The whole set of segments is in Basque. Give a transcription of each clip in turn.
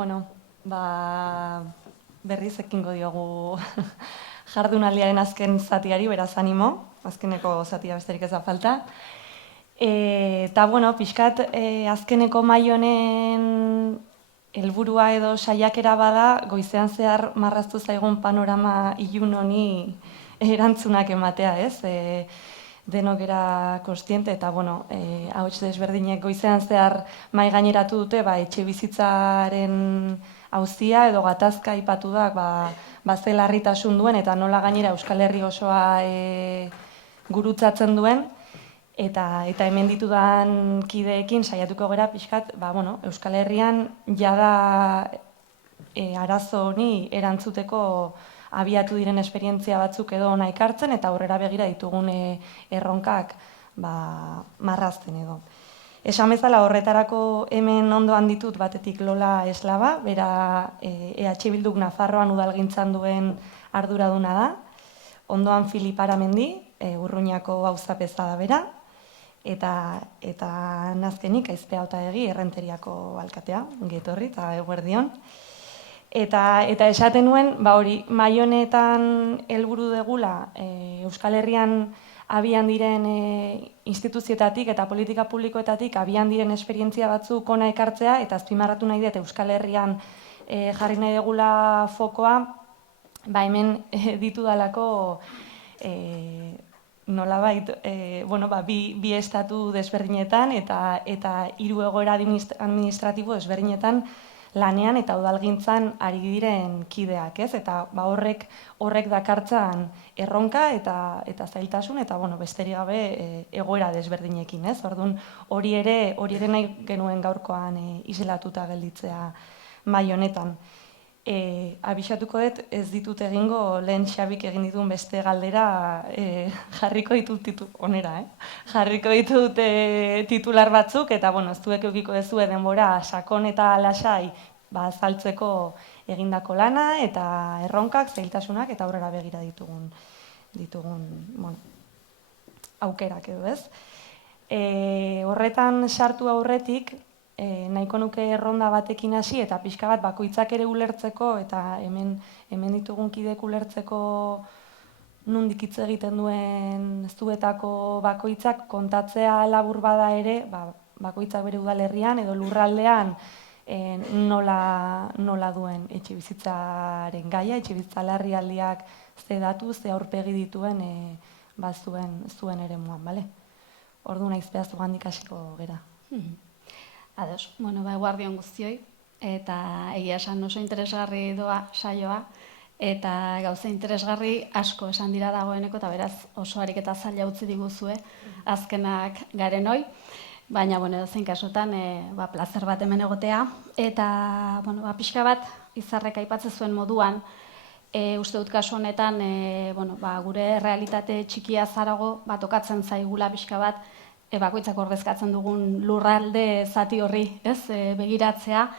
Bueno, berriz ekingo diogu jardunaldiaren azken zatiari, beraz animo, azkeneko zatia besterik ez da falta. Eta, bueno, pixkat azkeneko mai honen helburua edo saiakera bada, goizean zehar marraztu zaigun panorama ilun honi erantzunak ematea, ez? Denok era kostiente eta, bueno, ahots desberdinek goizean zehar mai gaineratu dute, etxe bizitzaren auzia edo gatazka aipatu da, ze larritasun duen eta nola gainera Euskal Herri osoa gurutzatzen duen. Eta hemen ditudan kideekin saiatuko gara pixkat, Euskal Herrian jada arazo honi erantzuteko abiatu diren esperientzia batzuk edo ona ekartzen eta aurrera begira ditugun erronkak marrazten edo. Esan bezala horretarako hemen ondoan ditut batetik Lola Eslaba, bera EH Bilduk Nafarroan udalgintzan duen arduraduna da, ondoan Filip Aramendi, Urruñako auzapeza da bera, eta nazkenik Aizpea Otaegi Errenteriako alkatea, getorri eta eguerdion. Eta esaten nuen, hori, mai honetan helburu degula Euskal Herrian abian diren instituzioetatik eta politika publikoetatik abian diren esperientzia batzuk ona ekartzea eta azpimarratu nahi dut Euskal Herrian jarri nahi degula fokoa, hemen ditudalako nolabait, bi estatu desberdinetan eta 3 egoera administratibo desberdinetan lanean eta udalgintzan ari diren kideak, ez? Eta horrek dakartzan erronka eta zailtasun eta besterik gabe egoera desberdinekin, ez? Orduan hori ere nahi genuen gaurkoan islatuta gelditzea mai honetan. Abisatuko dut ez ditut egingo lehen Xabik egin dituen beste galdera jarriko ditut onera, jarriko ditut titular batzuk eta zuek eukiko dezue denbora sakon eta lasai azaltzeko egindako lana eta erronkak, zailtasunak eta aurrera begira ditugun aukerak edo, ez? Horretan sartu aurretik nahiko nuke erronda batekin hasi eta pixka bat bakoitzak ere ulertzeko eta hemen ditugun kideek ulertzeko nondik hitz egiten duen zuetako bakoitzak kontatzea labur bada ere, bakoitzak bere udalerrian edo lurraldean nola duen etxe bizitzaren gaia, etxe bizitza larrialdiak ze datu, ze aurpegi dituen zuen eremuan, bale? Orduan Aizpea zugandik hasiko gera. Ados, eguerdion guztioi, eta egia esan oso interesgarri doa saioa, eta gauza interesgarri asko esan dira dagoeneko, eta beraz oso ariketa zaila utzi diguzue azkenak garen hoi, baina, zein kasutan, plazer bat hemen egotea, eta, pixka bat, izarrek aipatzen zuen moduan, uste dut kasu honetan, gure realitate txikia zarago, tokatzen zaigula pixka bat, bakoitzak ordezkatzen dugun lurralde zati horri, ez, begiratzea.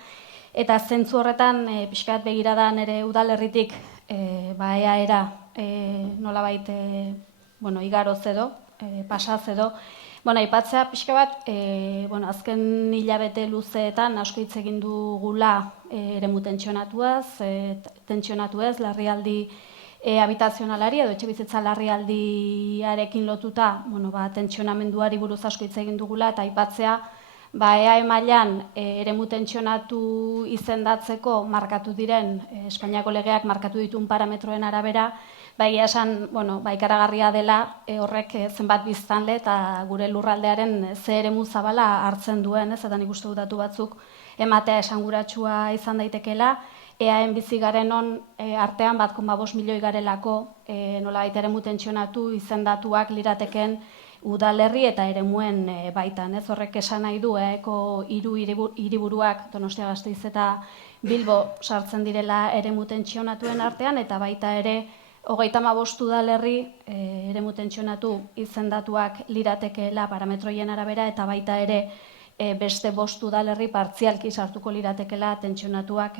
Eta zentzu horretan, pixkat begiradan ere udalerritik, eaera nolabait, igaroz edo, pasaz edo, aipatzea pixka bat, azken hilabete luzeetan asko hitz egin dugula eremu tentsionatuez, larrialdi habitazionalari edo etxe bizitza larrialdiarekin lotuta tentsionamenduari buruz asko hitz egin dugula eta aipatzea EAE mailan eremu tentsionatu izendatzeko markatu diren Espainiako legeak markatu dituen parametroen arabera egia esan ikaragarria dela horrek zenbat biztanle eta gure lurraldearen ze eremu zabala hartzen duen, ez, eta nik uste dut datu batzuk ematea esanguratsua izan daitekeela. EAen bizi garenon artean 1,5 milioi garelako nolabait eremu tentsionatu izendatuak lirateken udalerri eta eremuen baitan. Ez horrek esan nahi du EAeko 3 hiriburuak Donostia, Gasteiz eta Bilbo sartzen direla eremu tentsionatuen artean eta baita ere 35 udalerri eremu tentsionatu izendatuak liratekeela parametroien arabera eta baita ere beste 5 udalerri partzialki sartuko liratekela tentsionatuak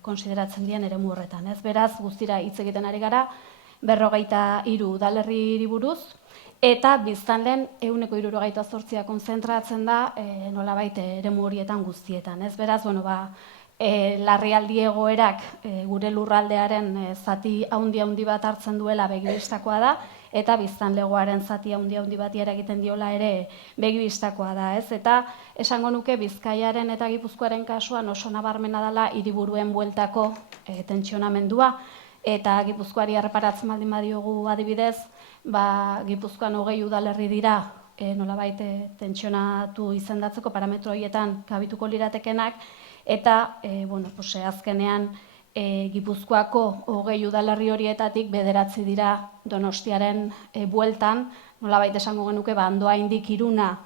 konsideratzen dien eremu horretan. Ez beraz, guztira hitz egiten ari gara, 53 udalerri buruz, eta biztanleen 178 kontzentratzen da nolabait eremu horietan guztietan. Ez beraz, larrialdi egoerak gure lurraldearen zati handi bat hartzen duela begibistakoa da, eta biztanlegoaren zati handi bat eragiten diola ere begibistakoa da, ez? Eta esango nuke Bizkaiaren eta Gipuzkoaren kasuan oso nabarmena dela hiriburuen bueltako tentsionamendua, eta Gipuzkoari erreparatzen baldin badiogu adibidez, Gipuzkoan 20 udalerri dira nolabait tentsionatu izendatzeko parametro horietan kabituko liratekenak, eta azkenean Gipuzkoako 20 udalerri horietatik 9 dira Donostiaren bueltan, nolabait esango genuke Andoaindik Iruna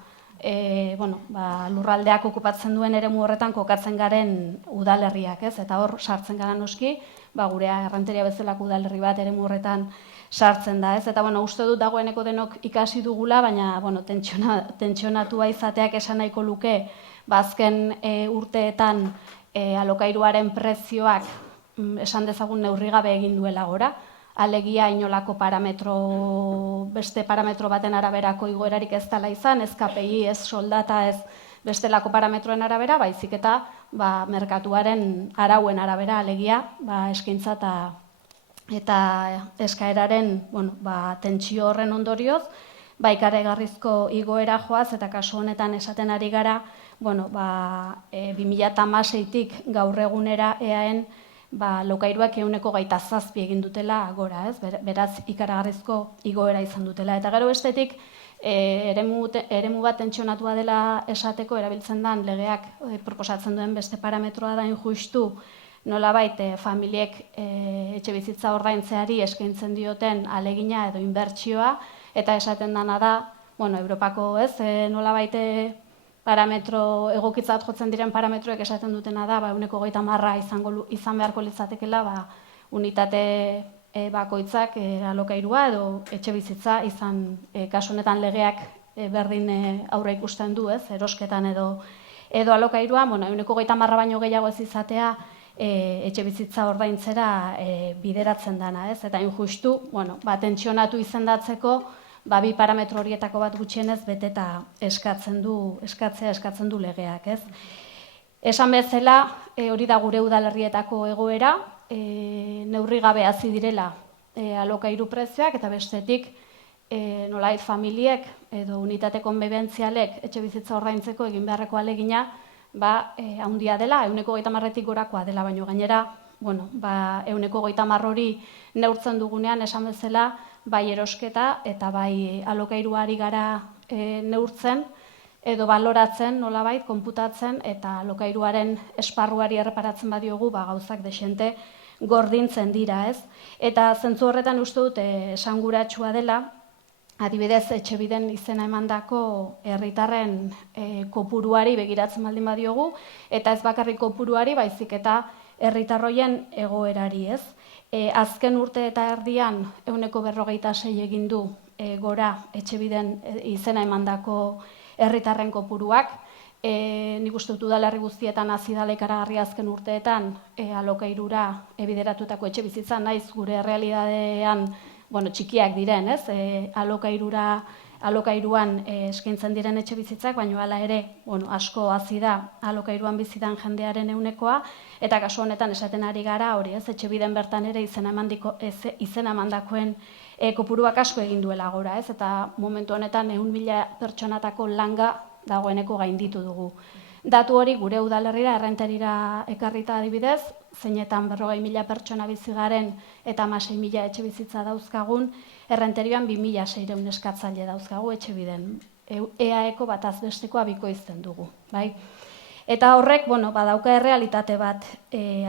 lurraldeak okupatzen duen eremu horretan kokatzen garen udalerriak, ez? Eta hor sartzen gara noski, gure Errenteria bezalako udalerri bat eremu horretan sartzen da, ez? Eta uste dut dagoeneko denok ikasi dugula, baina tentsionatua izateak esan nahiko luke azken urteetan alokairuaren prezioak esan dezagun neurrigabe egin duela gora, alegia inolako beste parametro baten araberako igoerarik ez dela izan, ez KPI, ez soldata, ez bestelako parametroen arabera, baizik eta merkatuaren arauen arabera, alegia eskaintza eta eskaeraren tentsio horren ondorioz, ikaragarrizko igoera joaz, eta kasu honetan esaten ari gara, 2016tik gaur egunera eaen lokairuak 27% egin dutela gora, ez? Beraz, ikaragarrizko igoera izan dutela. Eta gero bestetik, eremu bat tentsionatua dela esateko erabiltzen den legeak proposatzen duen beste parametroa da justu nolabait familiek etxe bizitza ordaintzeari eskaintzen dioten alegina edo inbertsioa, eta esaten dana da, Europako nolabait parametro egokitzat jotzen diren parametroek esaten dutena da, 30% izan beharko litzatekela unitate bakoitzak alokairua edo etxe bizitza izan, kasu honetan legeak berdin aurre ikusten du, erosketan edo alokairua, 30% baino gehiago ez izatea etxe bizitza ordaintzera bideratzen dana, ez? Eta injustu, tentsionatu izendatzeko, bi parametro horietako bat gutxienez beteta eskatzen du legeak, ez? Esan bezala, hori da gure udalerrietako egoera, neurri gabe hazi direla alokairu prezioak, eta bestetik nolait familiek edo unitate konbibentzialek etxe bizitza ordaintzeko egin beharreko alegina handia dela, 30%tik gorakoa dela, baino gainera, 30% hori neurtzen dugunean esan bezala, bai erosketa eta bai alokairuari gara neurtzen edo baloratzen nolabait, konputatzen eta alokairuaren esparruari erreparatzen badiogu gauzak desente gordintzen dira, ez? Eta zentzu horretan uste dut esanguratsua dela, adibidez Etxebiden izena emandako herritarren kopuruari begiratzen baldin badiogu, eta ez bakarrik kopuruari, baizik eta herritarroien egoerari, ez? Azken urte eta erdian 46% egin du gora Etxebiden izena emandako herritarren kopuruak. Nik uste dut udalerri guztietan hasi dela ikaragarri azken urteetan alokairura bideratutako etxe bizitza, naiz gure errealitatean txikiak diren, ez? Alokairuan eskaintzen diren etxe bizitzak, baina hala ere asko hasi da alokairuan bizitan jendearen ehunekoa, eta kasu honetan esaten ari gara hori, ez? Etxebiden bertan ere izena emandakoen kopuruak asko egin duela gora, ez? Eta momentu honetan 100.000 pertsonatako langa dagoeneko gainditu dugu. Datu hori gure udalerrira errenterira ekarrita adibidez, zeinetan 40.000 pertsona bizi garen eta 16.000 etxe bizitza dauzkagun, errenterioan 2.600 eskatzaile dauzkagu Etxebiden. EAeko bataz bestekoa bikoizten dugu, bai? Eta horrek, badauka errealitate bat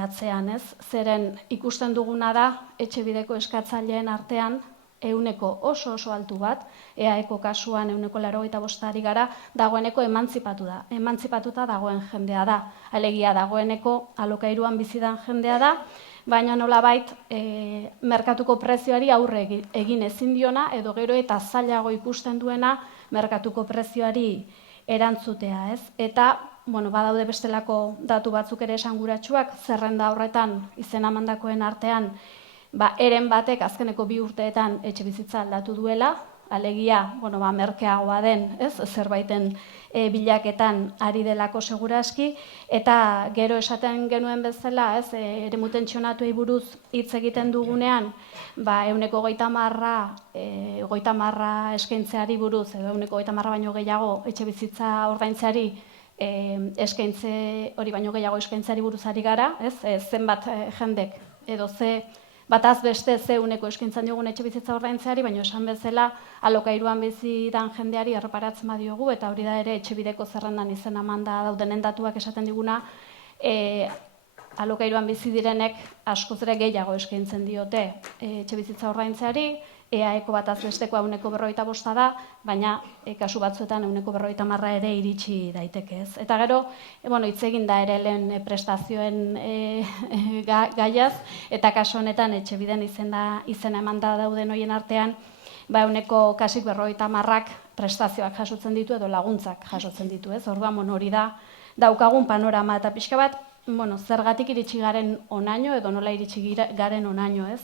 atzean, ez? Zeren ikusten duguna da Etxebideko eskatzaileen artean ehuneko oso altu bat, EAeko kasuan 85% gara, dagoeneko emantzipatuta dagoen jendea da. Alegia dagoeneko alokairuan bizidan jendea da, baina nolabait merkatuko prezioari aurre egin ezin diona, edo gero eta zailago ikusten duena merkatuko prezioari erantzutea, ez? Eta, badaude bestelako datu batzuk ere esanguratsuak, zerrenda horretan izena emandakoen artean, eren batek azkeneko 2 urteetan etxe bizitza aldatu duela, alegia, merkeagoa den, ez, zerbaiten bilaketan ari delako seguraski, eta gero esaten genuen bezala, ez, eremu tentsionatuei buruz hitz egiten dugunean, 130 eskaintzeari buruz, edo 130 baino gehiago etxebizitza ordaintzeari eskaintze hori baino gehiago eskaintzeari buruz ari gara, ez, zenbat jendek edo bataz beste ze uneko eskaintzan diogun etxebizitza ordaintzeari, baina esan bezala alokairuan bizi dan jendeari erreparatzen badiogu, eta hori da ere etxebideko zerrendan izena emanda dauden datuak esaten diguna, alokairuan bizi direnek askoz ere gehiago eskaintzen diote etxebizitza ordaintzeari, EAeko bataz bestekoa 155 da, baina kasu batzuetan 150 ere iritsi daiteke, ez. Eta gero, hitz egin da ere lehen prestazioen gaiaz, eta kasu honetan etxebiden izena emanda dauden horien artean, 150 prestazioak jasotzen ditu edo laguntzak jasotzen ditu, ez. Orduan, hori da daukagun panorama, eta pixka bat, zergatik iritsi garen onaino edo nola iritsi garen onaino, ez.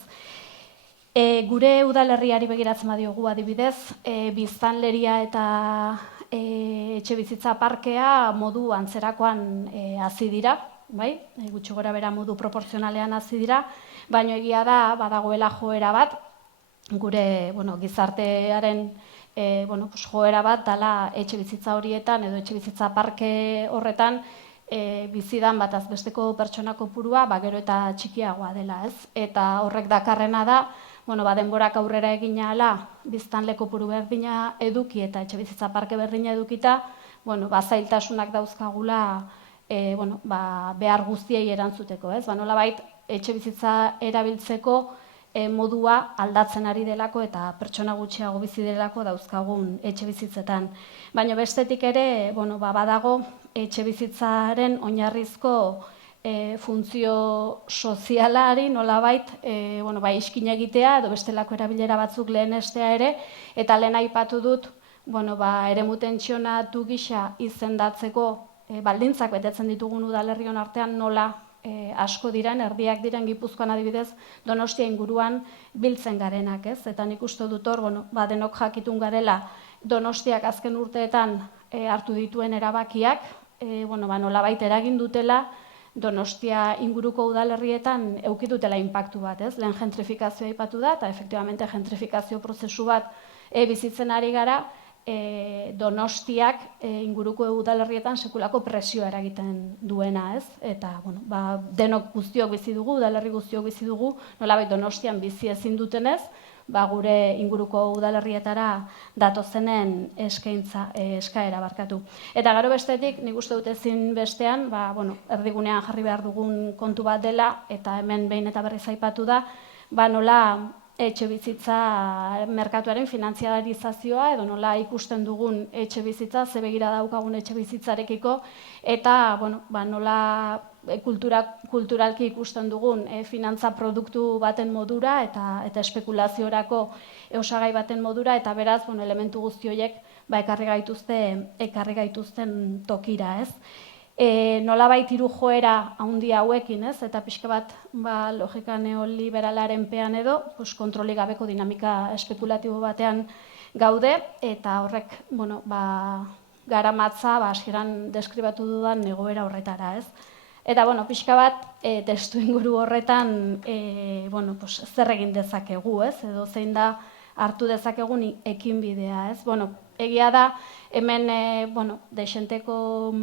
Gure udalerriari begiratzen badiogu adibidez, biztanleria eta etxebizitza parkea modu antzerakoan hazi dira, gutxi gora bera modu proporzionalean hazi dira, baina egia da badagoela joera bat, gure gizartearen joera bat dala etxebizitza horietan edo etxebizitza parke horretan bizidan bataz besteko pertsona kopurua gero eta txikiagoa dela, ez? Eta horrek dakarrena da, denborak aurrera egina ala, biztanle kopuru berdina eduki eta etxebizitza parke berdina edukita, zailtasunak dauzkagula behar guztiei erantzuteko, ez? Nolabait etxebizitza erabiltzeko modua aldatzen ari delako eta pertsona gutxiago bizi delako dauzkagun etxebizitzetan. Baina bestetik ere, badago etxebizitzaren oinarrizko funtzio sozialari nolabait iskin egitea edo bestelako erabilera batzuk lehenestea ere, eta lehen aipatu dut eremu tentsionatu gisa izendatzeko baldintzak betetzen ditugun udalerrion artean nola asko diren, erdiak diren Gipuzkoan adibidez, Donostia inguruan biltzen garenak, ez? Eta nik uste dut hor, denok jakitun garela Donostiak azken urteetan hartu dituen erabakiak, nolabait eragin dutela Donostia inguruko udalerrietan eduki dutela inpaktu bat, ez? Lehen gentrifikazioa aipatu da, eta efektibamente gentrifikazio prozesu bat bizitzen ari gara, Donostiak inguruko udalerrietan sekulako presioa eragiten duena, ez? Eta, denok guztiok bizi dugu, udalerri guztiok bizi dugu, nolabait Donostian bizi ezin dutenez, gure inguruko udalerrietara datozenen eskaera barkatu. Eta gero bestetik, nik uste dut ezin bestean, erdigunean jarri behar dugun kontu bat dela, eta hemen behin eta berriz aipatu da, nola etxebizitza merkatuaren finantziarizazioa edo nola ikusten dugun etxebizitza, ze begira daukagun etxebizitzarekiko, eta nola kulturalki ikusten dugun finantza produktu baten modura eta espekulaziorako osagai baten modura, eta beraz elementu guzti horiek ekarri gaituzten tokira, ez? Nolabait hiru joera handi hauekin, ez? Eta pixka bat logika neoliberalaren pean edo, kontrolik gabeko dinamika espekulatibo batean gaude, eta horrek, garamatza hasieran deskribatu dudan egoera horretara, ez? Eta, pixka bat, testu inguru horretan, zer egin dezakegu, ez? Edo zein da hartu dezakegun ekinbidea, ez? Egia da, hemen, dexenteko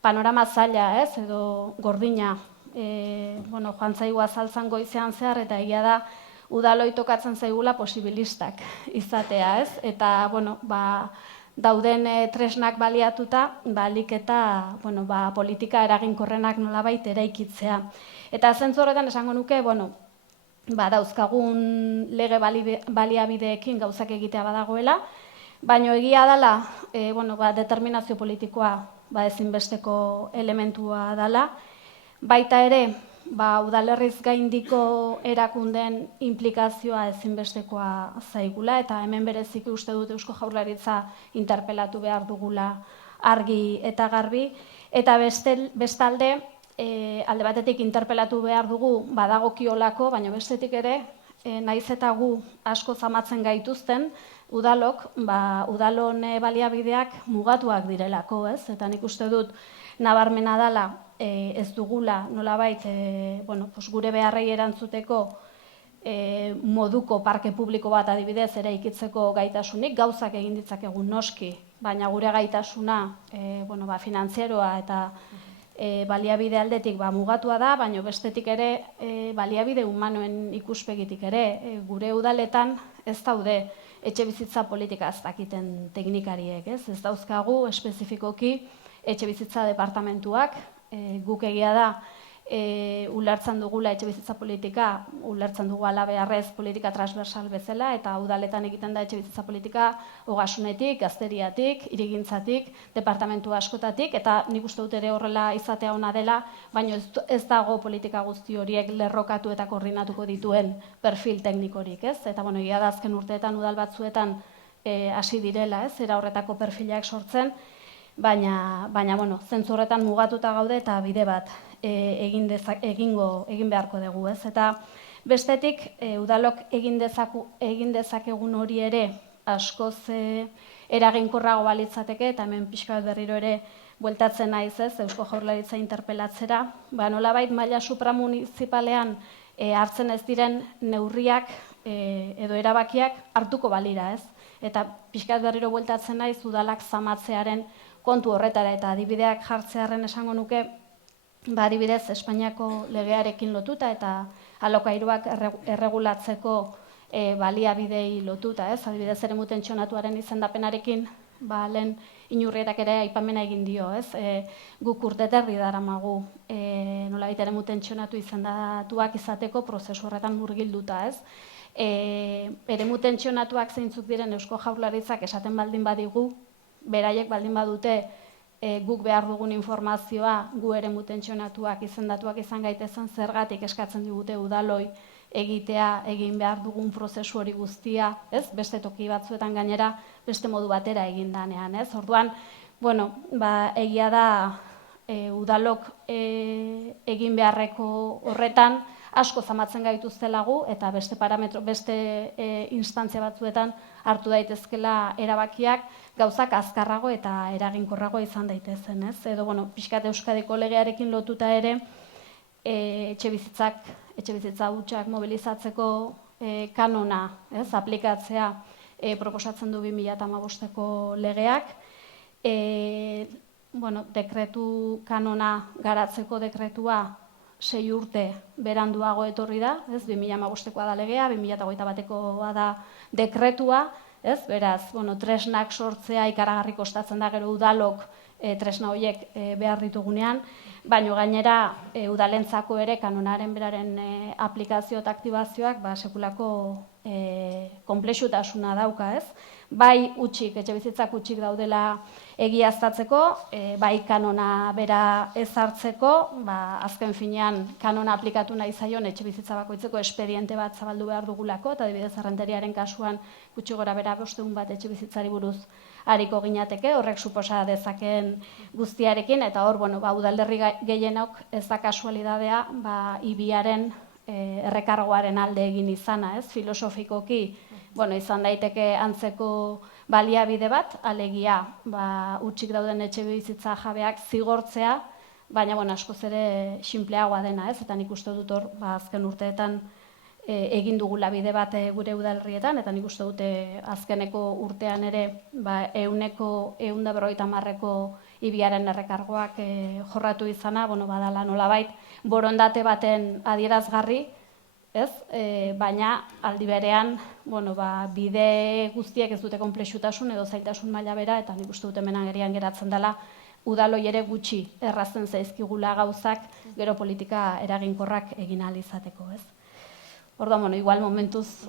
panorama zaila, ez, edo gordina, joan zaigu azaltzan goizean zehar, eta egia da, udaloi tokatzen zaigula posibilistak izatea, ez, eta, dauden tresnak baliatuta, alik eta, politika eraginkorrenak nolabait eraikitzea. Eta zentzu horretan esango nuke, dauzkagun lege baliabideekin gauzak egitea badagoela, baina egia dela, determinazio politikoa ezinbesteko elementua dela, baita ere, udalerriz gaindiko erakundeen implikazioa ezinbestekoa zaigula, eta hemen bereziki uste dut Eusko Jaurlaritza interpelatu behar dugula argi eta garbi, eta bestalde, alde batetik interpelatu behar dugu badagokiolako, baina bestetik ere, naiz eta gu asko zamatzen gaituzten, udalok, udalon baliabideak mugatuak direlako, ez? Eta nik uste dut nabarmena dela ez dugula nolabait gure beharrei erantzuteko moduko parke publiko bat adibidez eraikitzeko gaitasunik, gauzak egin ditzakegun noski, baina gure gaitasuna finantzieroa eta baliabide aldetik mugatua da, baina bestetik ere baliabide humanoen ikuspegitik ere gure udaletan ez daude etxe bizitza politika ez dakiten teknikariek, ez dauzkagu espezifikoki etxe bizitza departamentuak, guk egia da ulertzen dugula etxe bizitza politika, ulertzen dugu alabeharrez politika transversal bezala, eta udaletan egiten da etxe bizitza politika ogasunetik, gazteriatik, hirigintzatik, departamentu askotatik, eta nik uste dut ere horrela izatea ona dela, baina ez dago politika guzti horiek lerrokatu eta koordinatuko dituen perfil teknikorik, ez? Eta egia da azken urteetan udal batzuetan hasi direla, ez? Era horretako perfilak sortzen, baina zentzu horretan mugatuta gaude eta bide bat egin beharko dugu, ez? Eta bestetik, udalok egin dezakegun hori ere askoz eraginkorrago balitzateke, eta hemen pixka bat berriro ere bueltatzen naiz, ez? Eusko Jaurlaritza interpelatzera, nolabait maila supramunicipalean hartzen ez diren neurriak edo erabakiak hartuko balira, ez? Eta pixka bat berriro bueltatzen naiz udalak zamatzearen kontu horretara, eta adibideak jartzearen esango nuke, adibidez Espainiako legearekin lotuta eta alokairuak erregulatzeko baliabidei lotuta, ez? Adibidez eremu tentsionatuaren izendapenarekin, lehen inurrietak ere aipamena egin dio, ez? Guk urte terdi daramagu nolabait eremu tentsionatu izendatuak izateko prozesu horretan murgilduta, ez? Eremu tentsionatuak zeintzuk diren Eusko Jaurlaritzak esaten baldin badigu, beraiek baldin badute guk behar dugun informazioa gu eremu tentsionatuak izendatuak izan gaitezen zergatik eskatzen digute udaloi egitea egin behar dugun prozesu hori guztia, ez? Beste toki batzuetan gainera beste modu batera egin danean, ez? Orduan, egia da udalok egin beharreko horretan asko zamatzen gaituztelagu eta beste instantzia batzuetan hartu daitezkela erabakiak gauzak azkarrago eta eraginkorrago izan daitezen, ez? Edo, pixkat Euskadiko legearekin lotuta ere etxe bizitza hutsak mobilizatzeko kanona, ez? Aplikatzea proposatzen du 2015ko legeak. Dekretu kanona garatzeko dekretua 6 urte beranduago etorri da, ez? 2015koa da legea, 2021koa da dekretua, ez? Beraz, tresnak sortzea ikaragarri kostatzen da gero udalok tresna horiek behar ditugunean, baina gainera udalentzako ere kanonaren beraren aplikazio eta aktibazioak sekulako konplexutasuna dauka, ez? Bai etxe bizitzak utxik daudela egiaztatzeko, bai kanona bera ezartzeko, azken finean kanona aplikatu nahi zaion etxe bizitza bakoitzeko espediente bat zabaldu behar dugulako, eta adibidez errenteriaren kasuan gutxi gora bera 500 bat etxe bizitzari buruz hariko ginateke, horrek suposa dezakeen guztiarekin, eta hor, udalderri gehienok ez da kasualidadea, ibiaren errekargoaren alde egin izana, ez? Filosofikoki, izan daiteke antzeko baliabide bat, alegia, utxik dauden etxe bizitza jabeak zigortzea, baina, askoz ere sinpleagoa dena, ez? Eta nik uste dut hor, azken urteetan egin dugula bide bat gure udalerrietan, eta nik uste dute azkeneko urtean ere 150ko ibiaren errekargoak jorratu izana, badala nolabait borondate baten adierazgarri, ez? Baina aldi berean, bide guztiek ez dute konplexutasun edo zailtasun maila bera, eta nik uste dut hemen agerian geratzen dela udaloi ere gutxi errazten zaizkigula gauzak gero politika eraginkorrak egin ahal izateko, ez? Orduan, igual momentuz...